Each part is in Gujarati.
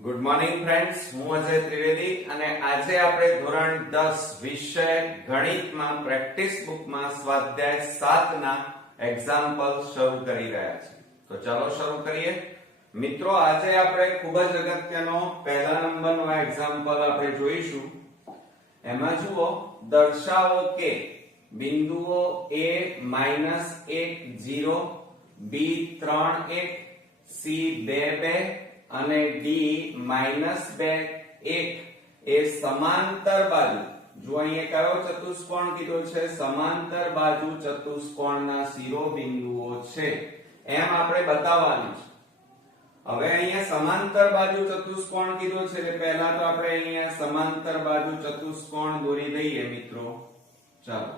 ગુડ મોર્નિંગ ફ્રેન્ડ્સ, હું અજય ત્રિવેદી અને આજે આપણે ધોરણ 10 વિષય ગણિતમાં પ્રેક્ટિસ બુકમાં સ્વાધ્યાય 7 ના એક્ઝામ્પલ શરૂ કરી રહ્યા છીએ. તો ચાલો શરૂ કરીએ. મિત્રો, આજે આપણે ખૂબ જ અગત્યનો પહેલા નંબરનો એક્ઝામ્પલ આપણે જોઈશું. એમાં જુઓ, દર્શાવો કે બિંદુઓ A -1 0, B 3 1, C 2 2 અને D -2 1 એ સમાંતર બાજુ, જો અહીંયા કયો ચતુષ્કોણ કીધો છે, સમાંતર બાજુ ચતુષ્કોણના શિરોબિંદુઓ છે એમ આપણે બતાવવાનું છે. હવે અહીંયા સમાંતર બાજુ ચતુષ્કોણ કીધો છે એટલે પહેલા તો આપણે અહીંયા સમાંતર બાજુ ચતુષ્કોણ દોરી દઈએ મિત્રો. ચાલો,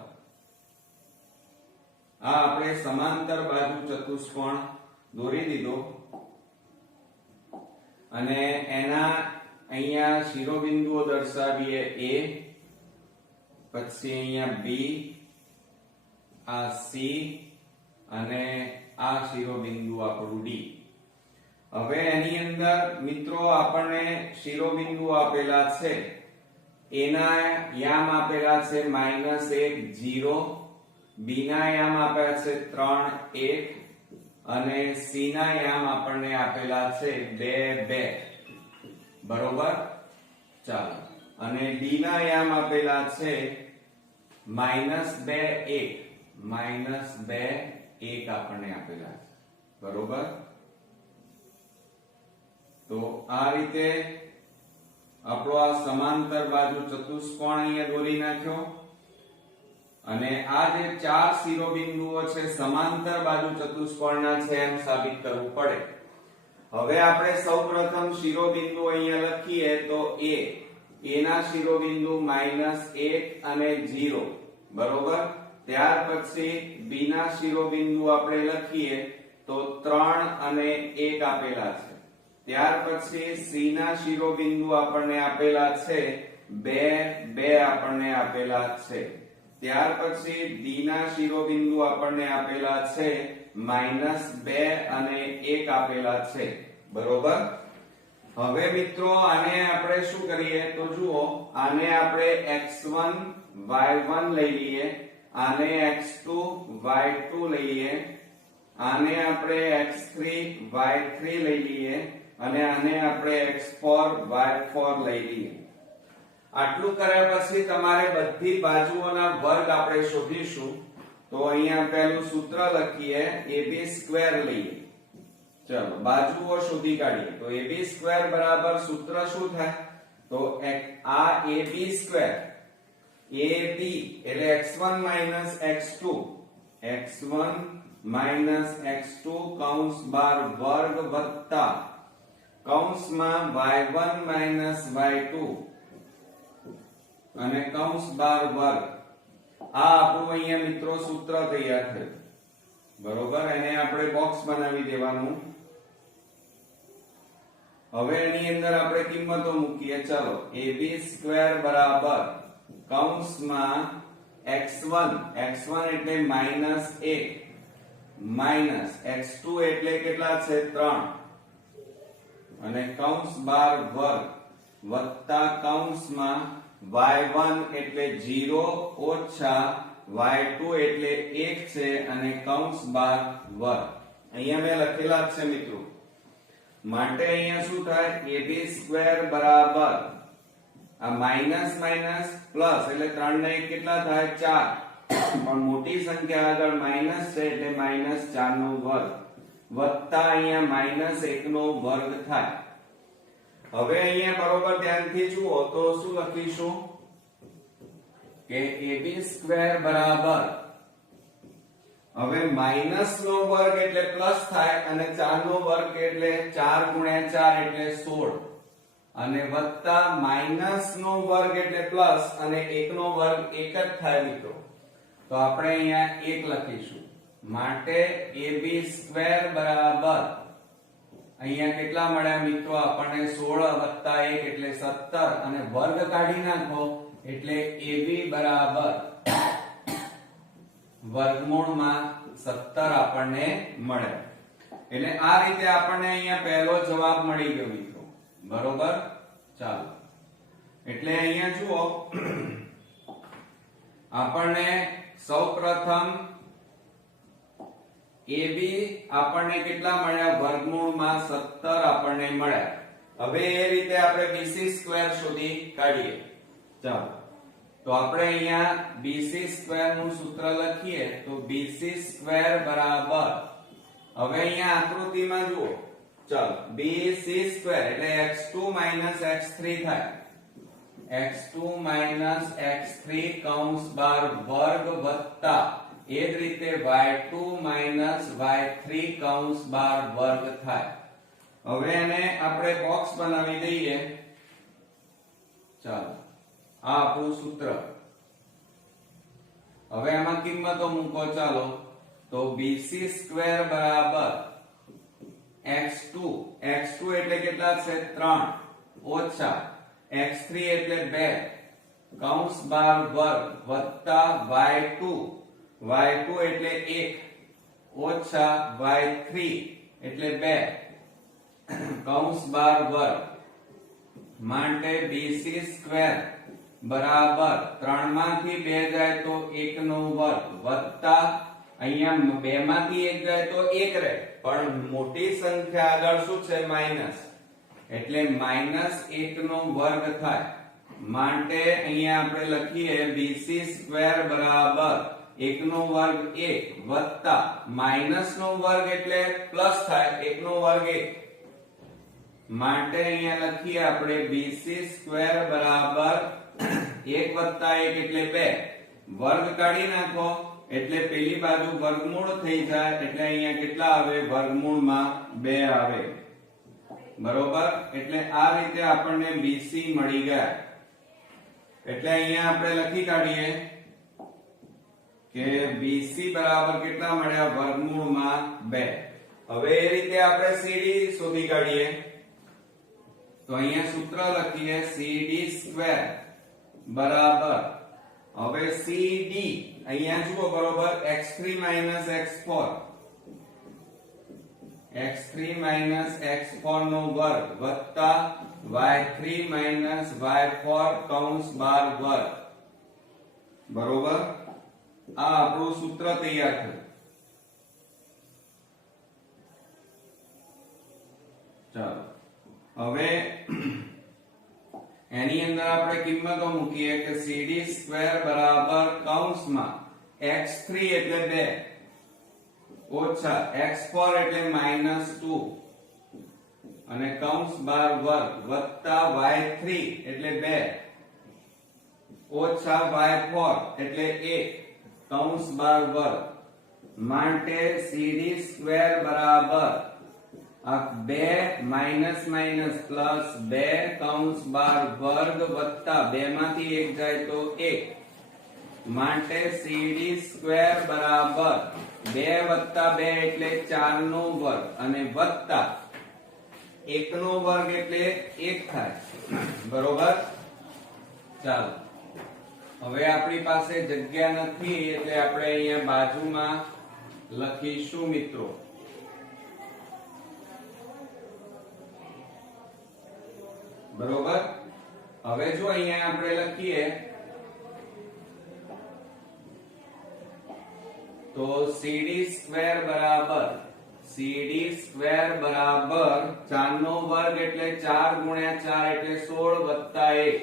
આ આપણે સમાંતર બાજુ ચતુષ્કોણ દોરી દીધો અને એના અહીંયા શિરોબિંદુઓ દર્શાવીએ A, પછી અહીંયા B, આ C અને આ શિરોબિંદુ આપણું D. હવે એની અંદર મિત્રો આપણને શિરોબિંદુ આપેલા છે. એના યામ આપેલા છે -1 0, B ના યામ આપ્યા છે 3 1 અને C ના યામ આપણને આપેલા છે 2 2. બરોબર. ચાલો, અને D ના યામ આપેલા છે -2 1, -2 1 આપણને આપેલા છે. બરોબર. તો આ રીતે આપણો આ સમાંતર બાજુ ચતુષ્કોણ અહીંયા દોરી નાખ્યો અને આ જે ચાર શિરોબિંદુઓ છે સમાંતર બાજુ ચતુષ્કોણના છે એમ સાબિત કરવું પડે. હવે આપણે સૌપ્રથમ શિરોબિંદુ અહીંયા લખીએ તો A ના શિરોબિંદુ -1 અને 0. બરોબર. ત્યાર પછી B ના શિરોબિંદુ આપણે લખીએ તો 3 અને 1 આપેલા છે. ત્યાર પછી C ના શિરોબિંદુ આપણને આપેલા છે 2 2 આપણને આપેલા છે. ત્યાર પછી D ના શિરોબિંદુ આપણને આપેલા છે -2 અને 1 આપેલા છે. બરોબર. હવે મિત્રો આને આપણે શું કરીએ તો જુઓ, આને આપણે x1 y1 લઈ લઈએ, આને x2 y2 લઈએ, આને આપણે x3 y3 લઈ લઈએ અને આને આપણે x4 y4 લઈ લઈએ. આટલું કર્યા પછી તમારે બધી બાજુઓના વર્ગ આપણે શોધીશું. તો અહીંયા પહેલું સૂત્ર લખીએ, ab² લઈએ. ચલો, બાજુઓ શોધી કાઢીએ. તો ab² બરાબર સૂત્ર શું થાય? તો આ ab² ab એટલે x1 x2 x2 કૌંસ બાર વર્ગ વત્તા કૌંસમાં y1 y2 અને કૌંસ બાર વર્ગ. આ આપણું અહીંયા મિત્રો સૂત્ર તૈયાર થયું. બરોબર. એને આપણે બોક્સ બનાવી દેવાનું. હવે એની અંદર આપણે કિંમતો મૂકીએ. ચલો, ab² બરાબર કૌંસમાં x1 એટલે -1 માઈનસ x2 એટલે કેટલા છે 3 અને કૌંસ બાર વર્ગ વત્તા કૌંસમાં y1 એટલે 0 ઓછા y2 એટલે 1 છે અને કૌંસ બાર વર્ગ. અહીંયા મેં લખેલા છે મિત્રો. માટે અહીંયા શું થાય? ab² બરાબર આ માઈનસ માઈનસ પ્લસ એટલે 3 ને 1 કેટલા થાય? 4. પણ મોટી સંખ્યા આગળ માઈનસ છે એટલે -4 નો વર્ગ વત્તા અહીંયા -1 નો વર્ગ થાય. હવે અહીંયા બરોબર ધ્યાનથી જુઓ તો શું લખીશું કે ab² બરાબર, હવે માઈનસ નો વર્ગ એટલે પ્લસ થાય અને 4 નો વર્ગ એટલે 4 ગુણ્યા 4 એટલે 16 અને વત્તા માઈનસ નો વર્ગ એટલે પ્લસ અને 1 નો વર્ગ 1 જ થાય મિત્રો. તો આપણે અહીંયા 1 લખીશું. માટે ab² બરાબર અહીંયા કેટલા મળ્યા મિત્રો? આપણને 16 વત્તા 1 એટલે 17 અને વર્ગ કાઢી નાખો એટલે ab બરાબર વર્ગમૂળમાં 17 આપણને મળે. એટલે આ રીતે આપણને અહીંયા પહેલો જવાબ મળી ગયો મિત્રો. બરોબર. ચાલો, એટલે અહીંયા જુઓ, આપણને સૌપ્રથમ AB આપણને કેટલા મળ્યા? વર્ગમૂળમાં 17 આપણને મળ્યા. હવે એ રીતે આપણે BC² શોધી કાઢીએ. ચાલો, તો આપણે અહીંયા BC² નું સૂત્ર લખીએ તો BC² બરાબર, હવે અહીંયા આકૃતિમાં જુઓ, ચાલો, BC² એટલે x2 x3 થાય. x2 x3 કૌંસ બાર વર્ગ વત્તા એ જ રીતે y2 y3 કૌંસ બાર વર્ગ થાય. હવે એને આપણે બોક્સ બનાવી દઈએ. ચાલો, આ આપણું સૂત્ર. હવે આમાં કિંમતો મૂકો. ચાલો, તો BC² બરાબર x2 એટલે કેટલા છે? 3 ઓછા x3 એટલે 2 કૌંસ બાર વર્ગ વત્તા y2 એટલે 1 ઓછા y3 એટલે 2 કૌંસ બાર વર્ગ માટે BC² બરાબર 3 માંથી 2 જાય તો 1 નો વર્ગ વત્તા અહીંયા 2 માંથી 1 જાય તો 1 રહે, પણ મોટી સંખ્યા આગળ શું છે? માઈનસ, એટલે -1 નો વર્ગ થાય. માટે અહીંયા આપણે લખીએ BC² બરાબર 1 નો વર્ગ 1 વત્તા માઈનસ નો વર્ગ એટલે પ્લસ થાય, 1 નો વર્ગ 1. માટે અહીંયા લખીએ આપણે BC² બરાબર 1 વત્તા 1 એટલે 2. વર્ગ કાઢી નાખો એટલે પેલી બાજુ વર્ગમૂળ થઈ જાય, એટલે અહીંયા કેટલા આવે? વર્ગમૂળમાં 2 આવે. બરોબર. એટલે આ રીતે આપણને BC મળી ગયા. એટલે અહીંયા આપણે લખી કાઢીએ કે BC બરાબર કેટલા મળ્યા? વર્ગમૂળમાં 2. હવે એ રીતે આપણે CD શોધી કાઢીએ. તો અહીંયા સૂત્ર લખીએ CD² બરાબર, હવે CD અહીંયા જુઓ, બરોબર, x3 x4 નો વર્ગ વત્તા y3 y4 કૌંસ બાર વર્ગ. બરોબર. આ આપણું સૂત્ર તૈયાર થયું. ચાલો, હવે એની અંદર આપણે કિંમતો મૂકીએ કે CD² બરાબર કૌંસમાં x3 એટલે 2 ઓછા x4 એટલે -2 અને કૌંસ બાર વર્ગ વત્તા y3 એટલે 2 ઓછા y4 એટલે 1 કૌંસ બાર વર્ગ માટે CD² બરાબર આ 2 માઈનસ માઈનસ પ્લસ 2 કૌંસ બાર વર્ગ વત્તા 2 માંથી 1 જાય તો 1 માટે CD² બરાબર 2 વત્તા 2 એટલે 4 નો વર્ગ અને વત્તા 1 નો વર્ગ એટલે 1 થાય. બરોબર. ચાલો, હવે આપણી પાસે જગ્યા નથી એટલે આપણે અહીંયા બાજુમાં લખીશું મિત્રો. બરોબર. હવે જો અહીંયા આપણે લખીએ તો CD² બરાબર 4 નો વર્ગ એટલે 4 ગુણ્યા 4 એટલે 16 વત્તા 1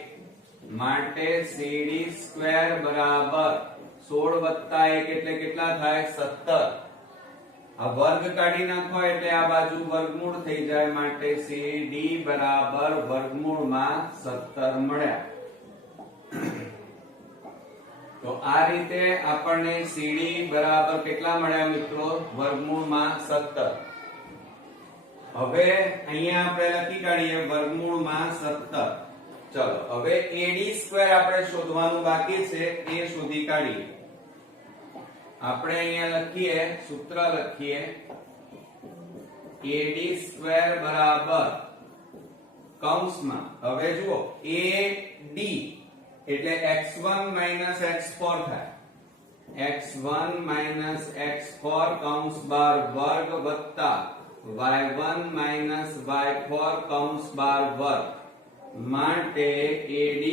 માટે CD² બરાબર 16 વત્તા 1 એટલે કેટલા થાય? 17. આ વર્ગ કાઢી નાખો એટલે આ બાજુ વર્ગમૂળ થઈ જાય, માટે CD બરાબર વર્ગમૂળમાં 17 મળ્યા. તો આ રીતે આપણને CD બરાબર કેટલા મળ્યા મિત્રો? વર્ગમૂળમાં 17. હવે અહીંયા આપણે લખી કાઢીએ વર્ગમૂળમાં 17. ચલો, હવે AD² આપણે શોધવાનું બાકી છે, એ શોધી કાઢીએ. આપણે અહીંયા લખીએ, સૂત્ર લખીએ AD² બરાબર કૌંસમાં, હવે જુઓ AD એટલે x1 x4 થાય, x1 x4 કૌંસ બાર વર્ગ વત્તા y1 minus y4 કૌંસ બાર વર્ગ માટે AD²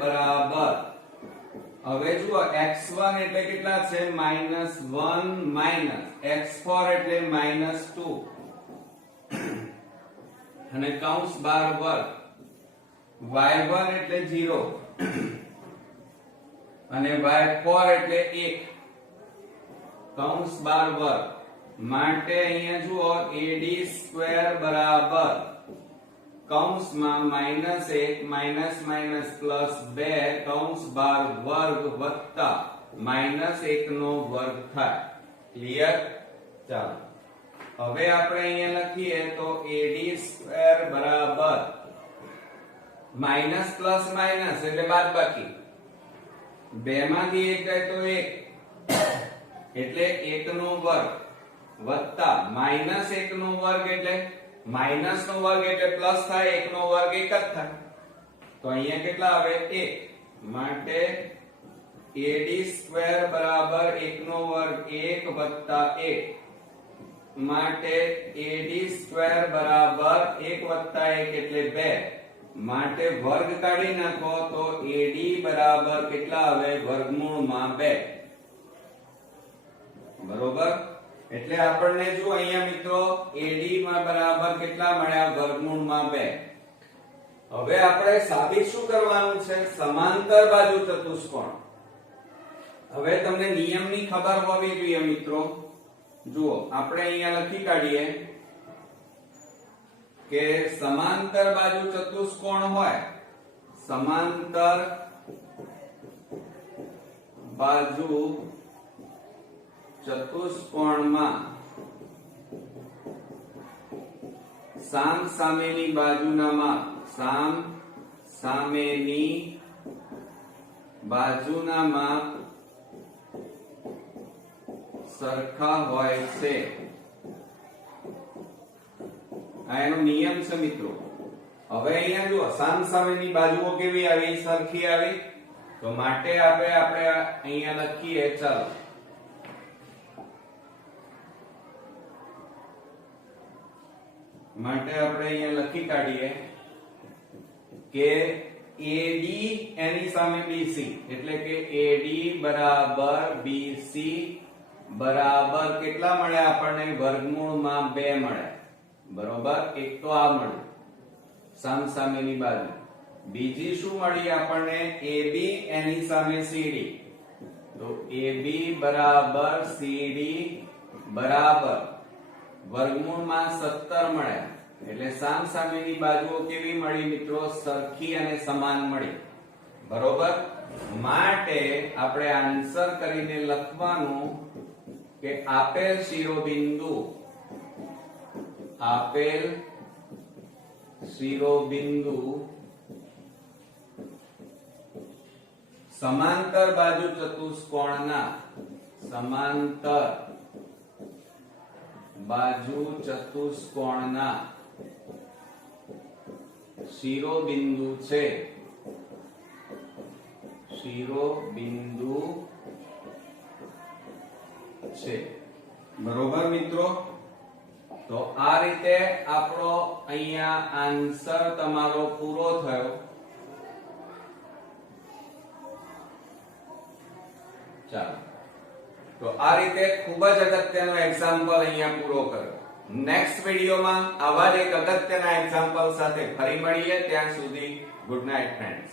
બરાબર, હવે જુઓ x1 એટલે કેટલા છે -1 માઇનસ x4 એટલે -2 અને કૌંસ બાર વર્ગ, y1 એટલે 0 અને y4 એટલે 1 કૌંસ બાર વર્ગ માટે અહીંયા જુઓ AD² બરાબર કૌંસમાં -1 માઇનસ માઇનસ પ્લસ 2 કૌંસ બાર વર્ગ વત્તા -1 નો વર્ગ થાય. ક્લિયર? ચાલો હવે આપણે અહીંયા લખીએ તો AD² બરાબર માઇનસ પ્લસ માઇનસ એટલે બાદબાકી, 2 માંથી 1 જાય તો 1 એટલે 1 નો વર્ગ વત્તા -1 નો વર્ગ એટલે માઇનસ નો વર્ગ એટલે પ્લસ થાય, 1 નો વર્ગ 1 જ થાય, તો અહીંયા કેટલા આવે 1 માટે AD² બરાબર 1 નો વર્ગ 1 વત્તા 1 માટે AD² બરાબર 1 વત્તા 1 એટલે 2 માટે વર્ગ કાઢી નાખો તો AD બરાબર કેટલા આવે વર્ગમૂળમાં 2. બરોબર? એટલે આપણને જો અહીંયા મિત્રો AD માં બરાબર કેટલા મળ્યા વર્ગમૂળમાં 2. હવે આપણે સાબિત શું કરવાનું છે? સમાંતર બાજુ ચતુષ્કોણ. હવે તમને નિયમની ખબર હોવી જોઈએ મિત્રો. જુઓ આપણે અહીંયા લખી કાઢીએ કે સમાંતર બાજુ ચતુષ્કોણ હોય, સમાંતર બાજુ ચતુષ્કોણમાં સામ સામેની બાજુના માપ, સામ સામેની બાજુના માપ સરખા હોય છે. આ એનો નિયમ છે મિત્રો. હવે અહીંયા જુઓ સામ સામેની બાજુઓ કેવી આવી? સરખી આવી. તો માટે આપણે અહીંયા લખીએ, ચાલો માટે આપણે અહીંયા લખી કાઢીએ કે AD એની સામે BC એટલે કે AD બરાબર BC બરાબર કેટલા મળ્યા આપણને? વર્ગમૂળમાં 2 મળ્યા. બરોબર? એક તો આ મળ્યું સામસામેની બાજુ. બીજી શું મળી આપણને? AB એની સામે CD, તો AB બરાબર CD બરાબર વર્ગમૂળમાં 17 મળ્યા. એટલે સામસામેની બાજુઓ કેવી મળી મિત્રો? સરખી અને સમાન મળી. બરોબર? માટે આપણે આન્સર કરીને લખવાનું કે આપેલ શિરોબિંદુ સમાંતર બાજુ ચતુષ્કોણના શિરોબિંદુ છે. બરોબર મિત્રો? તો આ રીતે આપણો અહીંયા આન્સર તમારો પૂરો થયો. ચાલો તો આ રીતે ખૂબ જ અગત્યનો એક્ઝામ્પલ અહીંયા પૂરો કર્યો. નેક્સ્ટ વિડીયોમાં આવા જ એક અગત્યના એક્ઝામ્પલ સાથે ફરી મળીએ. ત્યાં સુધી ગુડ નાઇટ ફ્રેન્ડ્સ.